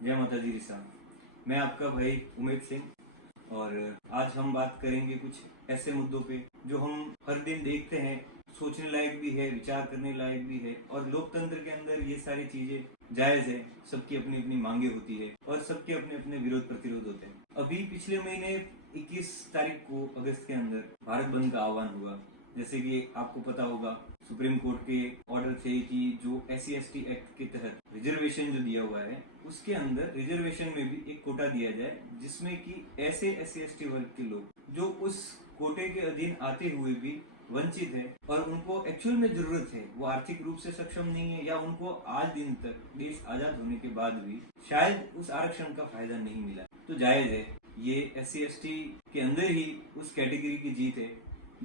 जय माता दी रिसा। मैं आपका भाई उमेद सिंह और आज हम बात करेंगे कुछ ऐसे मुद्दों पे जो हम हर दिन देखते हैं, सोचने लायक भी है, विचार करने लायक भी है और लोकतंत्र के अंदर ये सारी चीजें जायज है। सबकी अपनी अपनी मांगे होती है और सबके अपने अपने विरोध प्रतिरोध होते हैं। अभी पिछले महीने 21 तारीख को अगस्त के अंदर भारत बंद का आह्वान हुआ। जैसे कि आपको पता होगा, सुप्रीम कोर्ट के ऑर्डर थे कि जो SC/ST एक्ट के तहत रिजर्वेशन जो दिया हुआ है उसके अंदर रिजर्वेशन में भी एक कोटा दिया जाए, जिसमें कि ऐसे SC/ST वर्ग के लोग जो उस कोटे के अधीन आते हुए भी वंचित है और उनको एक्चुअल में जरूरत है, वो आर्थिक रूप से सक्षम नहीं है या उनको आज दिन तक देश आजाद होने के बाद भी शायद उस आरक्षण का फायदा नहीं मिला, तो जायज है। ये SC/ST के अंदर ही उस कैटेगरी की जीत है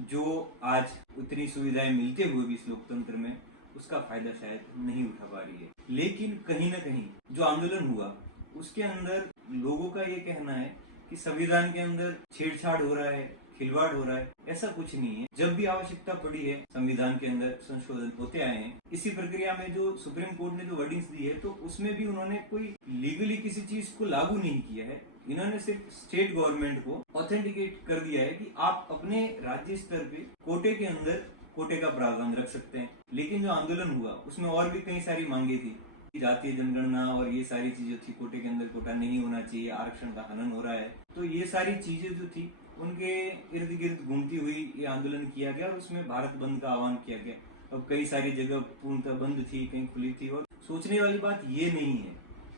जो आज उतनी सुविधाएं मिलते हुए भी इस लोकतंत्र में उसका फायदा शायद नहीं उठा पा रही है। लेकिन कहीं ना कहीं जो आंदोलन हुआ उसके अंदर लोगों का ये कहना है कि संविधान के अंदर छेड़छाड़ हो रहा है, खिलवाड़ हो रहा है। ऐसा कुछ नहीं है। जब भी आवश्यकता पड़ी है संविधान के अंदर संशोधन होते आए हैं। इसी प्रक्रिया में जो सुप्रीम कोर्ट ने जो वर्डिंग्स दी है तो उसमें भी उन्होंने कोई लीगली किसी चीज को लागू नहीं किया है। इन्होंने सिर्फ स्टेट गवर्नमेंट को ऑथेंटिकेट कर दिया है कि आप अपने राज्य स्तर पे कोटे के अंदर कोटे का प्रावधान रख सकते हैं। लेकिन जो आंदोलन हुआ उसमें और भी कई सारी मांगे थी, जातीय जनगणना और ये सारी चीजें थी। कोटे के अंदर कोटा नहीं होना चाहिए, आरक्षण का हनन हो रहा है। तो ये सारी चीजें जो थी उनके इर्द गिर्द घूमती हुई ये आंदोलन किया गया और उसमें भारत बंद का आह्वान किया गया। अब कई सारी जगह पूर्णतः बंद थी, कहीं खुली थी। और सोचने वाली बात ये नहीं है,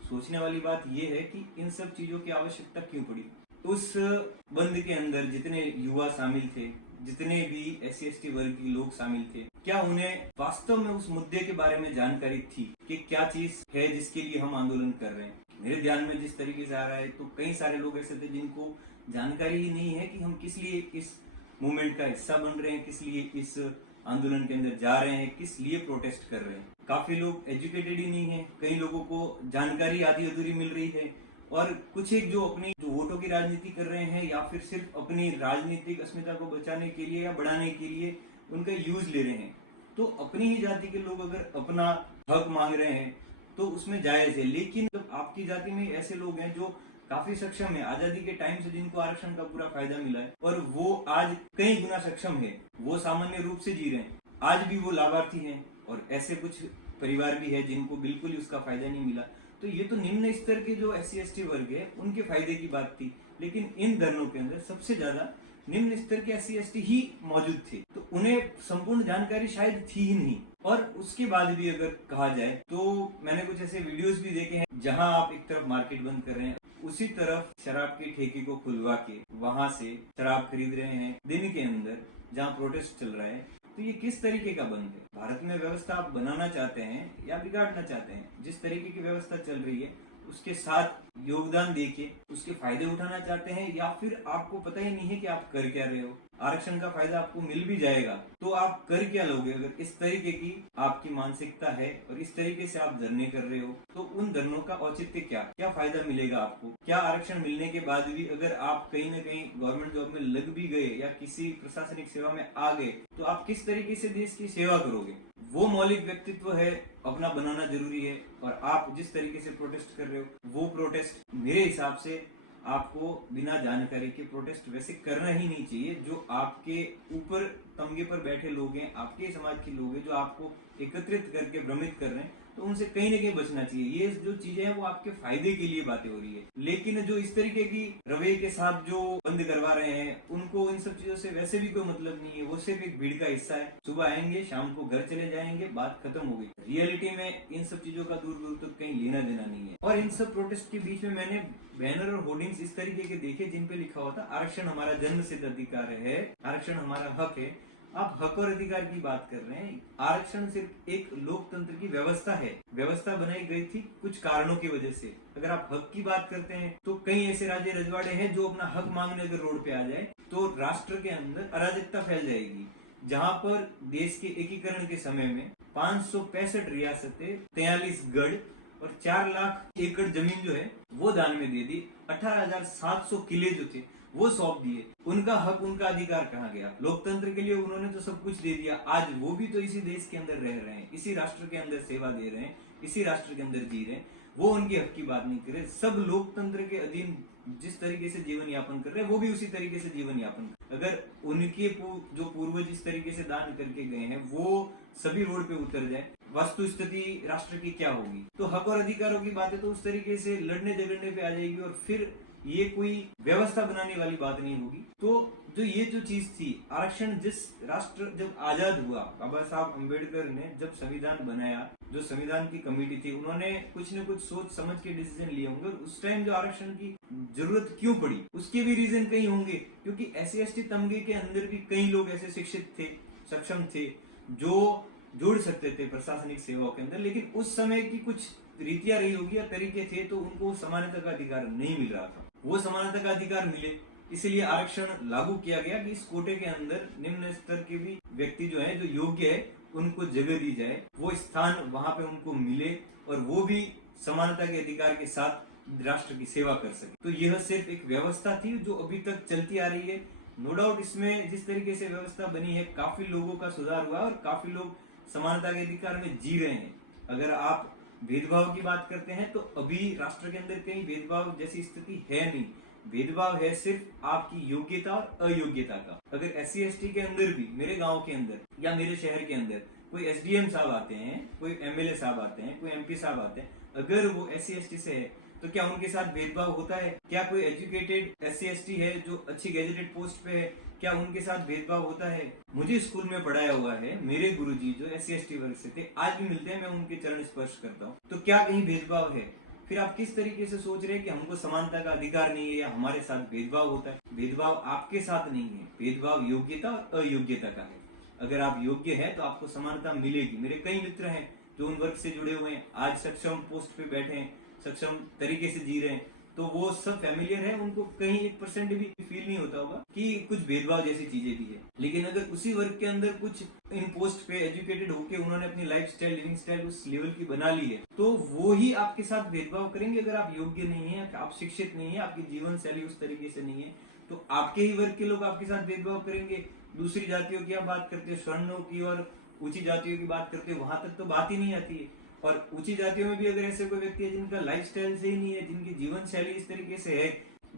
सोचने वाली बात ये है कि इन सब चीजों की आवश्यकता क्यों पड़ी। उस बंद के अंदर जितने युवा शामिल थे, जितने भी SC/ST वर्ग के लोग शामिल थे, क्या उन्हें वास्तव में उस मुद्दे के बारे में जानकारी थी कि क्या चीज है जिसके लिए हम आंदोलन कर रहे हैं। मेरे ध्यान में जिस तरीके से आ रहा है तो कई सारे लोग ऐसे थे जिनको जानकारी ही नहीं है कि हम किस लिए इस मूवमेंट का हिस्सा बन रहे हैं, किस लिए इस आंदोलन के अंदर जा रहे हैं, किस लिए प्रोटेस्ट कर रहे हैं। काफी लोग एजुकेटेड ही नहीं है, कई लोगों को जानकारी आधी अधूरी मिल रही है और कुछ एक जो अपनी जो वोटों की राजनीति कर रहे हैं या फिर सिर्फ अपनी राजनीतिक अस्मिता को बचाने के लिए या बढ़ाने के लिए उनका यूज ले रहे हैं। तो अपनी ही जाति के लोग अगर अपना हक मांग रहे हैं तो उसमें जायज है। लेकिन जब आपकी जाति में ऐसे लोग हैं जो काफी सक्षम है, आजादी के टाइम से जिनको आरक्षण का पूरा फायदा मिला है और वो आज कई गुना सक्षम है, वो सामान्य रूप से जी रहे हैं, आज भी वो लाभार्थी हैं और ऐसे कुछ परिवार भी है जिनको बिल्कुल ही उसका फायदा नहीं मिला। तो ये तो निम्न स्तर के जो SC/ST वर्ग है उनके फायदे की बात थी। लेकिन इन धरनों के अंदर सबसे ज्यादा निम्न स्तर के SC/ST ही मौजूद थे, तो उन्हें संपूर्ण जानकारी शायद थी ही नहीं। और उसके बाद भी अगर कहा जाए तो मैंने कुछ ऐसे वीडियोस भी देखे हैं जहां आप एक तरफ मार्केट बंद कर रहे हैं, उसी तरफ शराब के ठेके को खुलवा के वहां से शराब खरीद रहे हैं दिन के अंदर जहां प्रोटेस्ट चल रहा है। तो ये किस तरीके का बंद है? भारत में व्यवस्था आप बनाना चाहते हैं या बिगाड़ना चाहते हैं? जिस तरीके की व्यवस्था चल रही है उसके साथ योगदान देके उसके फायदे उठाना चाहते हैं या फिर आपको पता ही नहीं है कि आप कर क्या रहे हो। आरक्षण का फायदा आपको मिल भी जाएगा तो आप कर क्या लोगे अगर इस तरीके की आपकी मानसिकता है और इस तरीके से आप धरने कर रहे हो। तो उन धरनों का औचित्य क्या फायदा मिलेगा आपको? क्या आरक्षण मिलने के बाद भी अगर आप कहीं न कहीं गवर्नमेंट जॉब में लग भी गए या किसी प्रशासनिक सेवा में आ गए तो आप किस तरीके से देश की सेवा करोगे? वो मौलिक व्यक्तित्व है अपना बनाना जरूरी है। और आप जिस तरीके से प्रोटेस्ट कर रहे हो वो प्रोटेस्ट मेरे हिसाब से आपको बिना जानकारी के प्रोटेस्ट वैसे करना ही नहीं चाहिए। जो आपके ऊपर तमगे पर बैठे लोग हैं, आपके समाज के लोग हैं जो आपको एकत्रित करके भ्रमित कर रहे हैं, तो उनसे कहीं ना कहीं बचना चाहिए। ये जो चीजें हैं वो आपके फायदे के लिए बातें हो रही है। लेकिन जो इस तरीके की रवैये के साथ जो बंद करवा रहे हैं उनको इन सब चीजों से वैसे भी कोई मतलब नहीं है। वो सिर्फ एक भीड़ का हिस्सा है। सुबह आएंगे, शाम को घर चले जाएंगे, बात खत्म हो गई। रियलिटी में इन सब चीजों का दूर दूर तक कहीं लेना देना नहीं है। और इन सब प्रोटेस्ट के बीच में मैंने बैनर और होर्डिंग्स इस तरीके के देखे जिन पे लिखा होता आरक्षण हमारा जन्मसिद्ध अधिकार है, आरक्षण हमारा हक है। आप हक और अधिकार की बात कर रहे हैं। आरक्षण सिर्फ एक लोकतंत्र की व्यवस्था है। व्यवस्था बनाई गई थी कुछ कारणों की वजह से। अगर आप हक की बात करते हैं तो कई ऐसे राज्य रजवाड़े हैं जो अपना हक मांगने अगर रोड पे आ जाए तो राष्ट्र के अंदर अराजकता फैल जाएगी। जहां पर देश के एकीकरण के समय में 565 रियासतें, 43 गढ़ और 4 लाख एकड़ जमीन जो है वो दान में दे दी। 18,700 किले जो थे वो सौंप दिए। उनका हक, उनका अधिकार कहाँ गया? लोकतंत्र के लिए उन्होंने तो सब कुछ दे दिया। आज वो भी तो इसी देश के अंदर रह रहे हैं, इसी राष्ट्र के अंदर सेवा दे रहे हैं, इसी राष्ट्र के अंदर जी रहे हैं। वो उनके हक की बात नहीं कर रहे। सब लोकतंत्र के अधीन जिस तरीके से जीवन यापन कर रहे हैं वो भी उसी तरीके से जीवन यापन। अगर उनके जो पूर्वज इस तरीके से दान करके गए हैं वो सभी रोड पे उतर जाए, वस्तु स्थिति राष्ट्र की क्या होगी? तो हक और अधिकारों की बातें तो उस तरीके से लड़ने झगड़ने पे आ जाएगी और फिर ये कोई व्यवस्था बनाने वाली बात नहीं होगी। तो ये जो चीज थी आरक्षण, जिस राष्ट्र जब आजाद हुआ, बाबा साहब अम्बेडकर ने जब संविधान बनाया, जो संविधान की कमेटी थी उन्होंने कुछ न कुछ सोच समझ के डिसीजन लिए होंगे। उस टाइम जो आरक्षण की जरूरत क्यों पड़ी उसके भी रीजन कई होंगे, क्योंकि SC/ST तमगे के अंदर भी कई लोग ऐसे शिक्षित थे, सक्षम थे, जो जुड़ सकते थे प्रशासनिक सेवाओं के अंदर, लेकिन उस समय की कुछ रीतियां रही होगी या तरीके थे तो उनको समानता का अधिकार नहीं मिल रहा था। वो समानता का अधिकार मिले इसलिए आरक्षण लागू किया गया कि इस कोटे के अंदर निम्न स्तर के भी व्यक्ति जो है, जो योग्य है, उनको जगह दी जाए, वो स्थान वहां पे उनको मिले और वो भी समानता के अधिकार के साथ राष्ट्र की सेवा कर सके। तो यह सिर्फ एक व्यवस्था थी जो अभी तक चलती आ रही है। नो डाउट इसमें जिस तरीके से व्यवस्था बनी है काफी लोगों का सुधार हुआ और काफी लोग समानता के अधिकार में जी रहे हैं। अगर आप भेदभाव की बात करते हैं तो अभी राष्ट्र के अंदर कहीं भेदभाव जैसी स्थिति है नहीं। भेदभाव है सिर्फ आपकी योग्यता और अयोग्यता का। अगर SC/ST के अंदर भी, मेरे गांव के अंदर या मेरे शहर के अंदर कोई SDM साहब आते हैं, कोई MLA साहब आते हैं, कोई MP साहब आते हैं, अगर वो SC/ST से है तो क्या उनके साथ भेदभाव होता है? क्या कोई एजुकेटेड SC/ST है जो अच्छी गैजेटेड पोस्ट पे है, क्या उनके साथ भेदभाव होता है? मुझे स्कूल में पढ़ाया हुआ है, मेरे गुरुजी जो SC/ST वर्ग से थे आज भी मिलते हैं, मैं उनके चरण स्पर्श करता हूँ। तो क्या कहीं भेदभाव है? फिर आप किस तरीके से सोच रहे हैं कि हमको समानता का अधिकार नहीं है या हमारे साथ भेदभाव होता है? भेदभाव आपके साथ नहीं है, भेदभाव योग्यता और अयोग्यता का है। अगर आप योग्य हैं तो आपको समानता मिलेगी। मेरे कई मित्र हैं जो उन वर्ग से जुड़े हुए हैं, आज सक्षम पोस्ट पे बैठे हैं, सक्षम तरीके से जी रहे हैं, तो वो सब फैमिलियर है, उनको कहीं 1% भी फील नहीं होता होगा कि कुछ भेदभाव जैसी चीजें भी है। लेकिन अगर उसी वर्ग के अंदर कुछ इन पोस्ट पे एजुकेटेड होके उन्होंने अपनी लाइफ स्टाइल, लिविंग स्टाइल उस लेवल की बना ली है, तो वो ही आपके साथ भेदभाव करेंगे। अगर आप योग्य नहीं है, आप शिक्षित नहीं है, आपकी जीवन शैली उस तरीके से नहीं है, तो आपके ही वर्ग के लोग आपके साथ भेदभाव करेंगे। दूसरी जातियों की आप बात करते हो, स्वर्णों की और ऊंची जातियों की बात करते हो, वहां तक तो बात ही नहीं आती है। और ऊंची जातियों में भी अगर ऐसे कोई व्यक्ति है जिनका लाइफस्टाइल सही नहीं है, जिनकी जीवन शैली इस तरीके से है,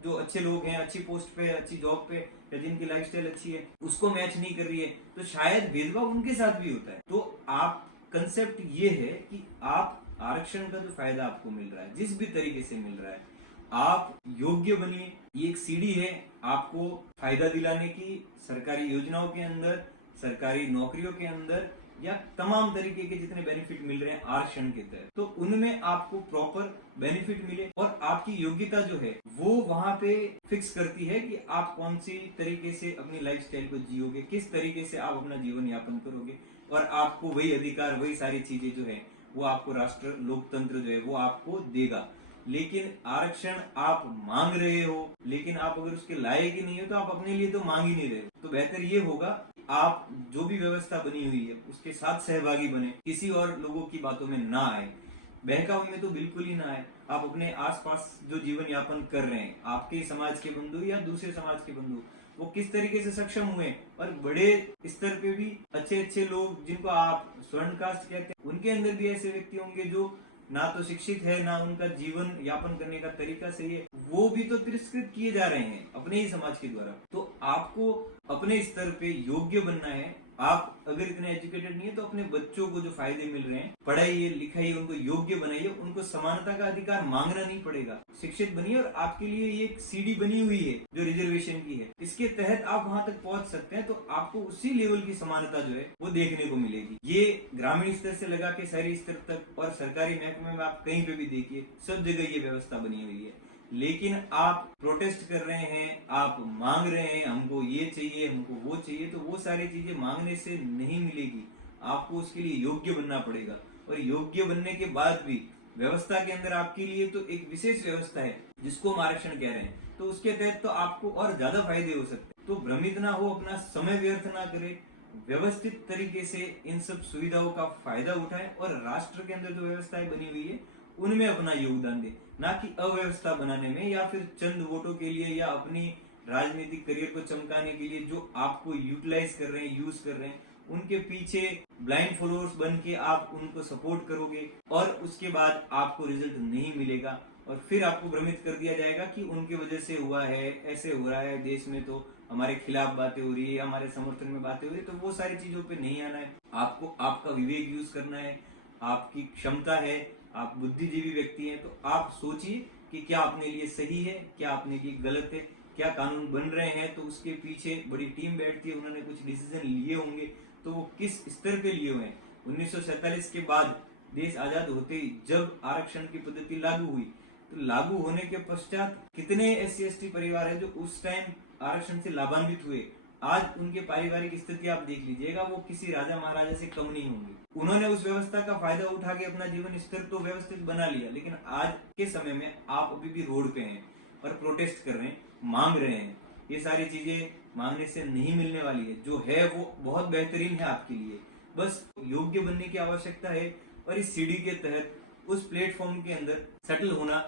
जो अच्छे लोग हैं, अच्छी पोस्ट पे, अच्छी जॉब पे, या जिनकी लाइफस्टाइल अच्छी है, उसको मैच नहीं कर रही है, तो शायद भेदभाव उनके साथ भी होता है। तो आप कंसेप्ट ये है कि आप आरक्षण का जो फायदा आपको मिल रहा है, जिस भी तरीके से मिल रहा है, आप योग्य बनिए। ये एक सीढ़ी है आपको फायदा दिलाने की, सरकारी योजनाओं के अंदर, सरकारी नौकरियों के अंदर, या तमाम तरीके के जितने बेनिफिट मिल रहे हैं आरक्षण के तहत, तो उनमें आपको प्रॉपर बेनिफिट मिले। और आपकी योग्यता जो है वो वहां पे फिक्स करती है कि आप कौन सी तरीके से अपनी लाइफस्टाइल को जियोगे, किस तरीके से आप अपना जीवन यापन करोगे, और आपको वही अधिकार, वही सारी चीजें जो है वो आपको राष्ट्र, लोकतंत्र जो है वो आपको देगा। लेकिन आरक्षण आप मांग रहे हो, लेकिन आप अगर उसके लायक ही नहीं हो तो आप अपने लिए तो मांग ही नहीं रहे हो। तो बेहतर ये होगा आप जो भी व्यवस्था बनी हुई है उसके साथ सहभागी बने, किसी और लोगों की बातों में ना आए, बहकावे में तो बिल्कुल ही ना आए। आप अपने आसपास जो जीवन यापन कर रहे हैं, आपके समाज के बंधु या दूसरे समाज के बंधु, वो किस तरीके से सक्षम हुए, और बड़े स्तर पे भी अच्छे अच्छे लोग जिनको आप स्वर्ण कास्ट कहते हैं, उनके अंदर भी ऐसे व्यक्ति होंगे जो ना तो शिक्षित है, ना उनका जीवन यापन करने का तरीका सही है, वो भी तो तिरस्कृत किए जा रहे हैं अपने ही समाज के द्वारा। तो आपको अपने स्तर पे योग्य बनना है। आप अगर इतने एजुकेटेड नहीं है तो अपने बच्चों को जो फायदे मिल रहे हैं, पढ़ाइए लिखाइए, उनको योग्य बनाइए, उनको समानता का अधिकार मांगना नहीं पड़ेगा, शिक्षित बनिए। और आपके लिए ये एक सीढ़ी बनी हुई है जो रिजर्वेशन की है, इसके तहत आप वहां तक पहुंच सकते हैं, तो आपको उसी लेवल की समानता जो है वो देखने को मिलेगी। ये ग्रामीण स्तर से लगा के शहरी स्तर तक और सरकारी महकमे में आप कहीं पे भी देखिए, सब जगह ये व्यवस्था बनी हुई है। लेकिन आप प्रोटेस्ट कर रहे हैं, आप मांग रहे हैं हमको ये चाहिए, हमको वो चाहिए, तो वो सारी चीजें मांगने से नहीं मिलेगी, आपको उसके लिए योग्य बनना पड़ेगा। और योग्य बनने के बाद भी व्यवस्था के अंदर आपके लिए तो एक विशेष व्यवस्था है जिसको हम आरक्षण कह रहे हैं, तो उसके तहत तो आपको और ज्यादा फायदे हो सकते हैं। तो भ्रमित ना हो, अपना समय व्यर्थ ना करे, व्यवस्थित तरीके से इन सब सुविधाओं का फायदा उठाए और राष्ट्र के अंदर जो व्यवस्थाएं बनी हुई है उनमें अपना योगदान दे, ना कि अव्यवस्था बनाने में या फिर चंद वोटों के लिए या अपनी राजनीतिक करियर को चमकाने के लिए जो आपको यूटिलाइज कर रहे हैं, यूज कर रहे हैं, उनके पीछे ब्लाइंड फॉलोअर्स बन के आप उनको सपोर्ट करोगे और उसके बाद आपको रिजल्ट नहीं मिलेगा और फिर आपको भ्रमित कर दिया जाएगा कि उनकी वजह से हुआ है, ऐसे हो रहा है, देश में तो हमारे खिलाफ बातें हो रही है, हमारे समर्थन में बातें हो रही है। तो वो सारी चीजों पे नहीं आना है। आपको आपका विवेक यूज करना है, आपकी क्षमता है, आप बुद्धिजीवी व्यक्ति हैं, तो आप सोचिए कि क्या अपने लिए सही है, क्या अपने लिए गलत है, क्या कानून बन रहे हैं तो उसके पीछे बड़ी टीम बैठती है, उन्होंने कुछ डिसीजन लिए होंगे तो वो किस स्तर पे लिए हुए हैं। 1947 के बाद देश आजाद होते ही जब आरक्षण की पद्धति लागू हुई तो लागू होने के पश्चात कितने SC/ST परिवार है जो उस टाइम आरक्षण से लाभान्वित हुए। आज उनके पारिवारिक स्थिति आप देख लीजिएगा, वो किसी राजा महाराजा से कम नहीं होंगे। उन्होंने उस व्यवस्था का फायदा उठा के अपना जीवन स्तर तो व्यवस्थित बना लिया, लेकिन आज के समय में आप अभी भी रोड पे हैं और प्रोटेस्ट कर रहे हैं, मांग रहे हैं। ये सारी चीजें मांगने से नहीं मिलने वाली है। जो है वो बहुत बेहतरीन है आपके लिए, बस योग्य बनने की आवश्यकता है और इस सीढ़ी के तहत उस प्लेटफॉर्म के अंदर सेटल होना,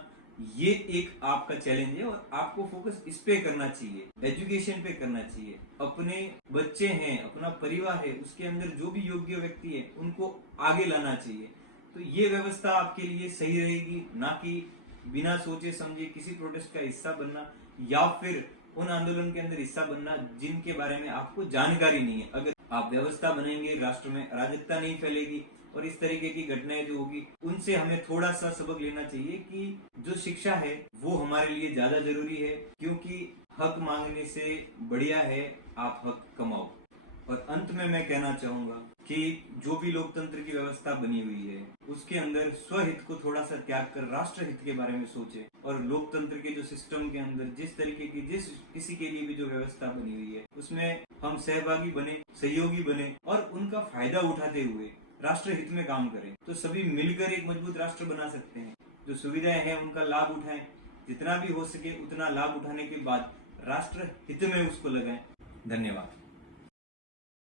ये एक आपका चैलेंज है और आपको फोकस इस पे करना चाहिए, एजुकेशन पे करना चाहिए। अपने बच्चे हैं, अपना परिवार है, उसके अंदर जो भी योग्य व्यक्ति है उनको आगे लाना चाहिए। तो ये व्यवस्था आपके लिए सही रहेगी, ना कि बिना सोचे समझे किसी प्रोटेस्ट का हिस्सा बनना या फिर उन आंदोलन के अंदर हिस्सा बनना जिनके बारे में आपको जानकारी नहीं है। अगर आप व्यवस्था बनाएंगे, राष्ट्र में अराजकता नहीं फैलेगी और इस तरीके की घटनाएं जो होगी उनसे हमें थोड़ा सा सबक लेना चाहिए कि जो शिक्षा है वो हमारे लिए ज्यादा जरूरी है, क्योंकि हक मांगने से बढ़िया है आप हक कमाओ। और अंत में मैं कहना चाहूंगा कि जो भी लोकतंत्र की व्यवस्था बनी हुई है उसके अंदर स्वहित को थोड़ा सा त्याग कर राष्ट्र हित के बारे में सोचे और लोकतंत्र के जो सिस्टम के अंदर जिस तरीके की जिस किसी के लिए भी जो व्यवस्था बनी हुई है उसमें हम सहभागी बने, सहयोगी बने और उनका फायदा उठाते हुए राष्ट्र हित में काम करें, तो सभी मिलकर एक मजबूत राष्ट्र बना सकते हैं। जो सुविधाएं हैं उनका लाभ उठाएं, जितना भी हो सके उतना लाभ उठाने के बाद राष्ट्र हित में उसको लगाएं। धन्यवाद।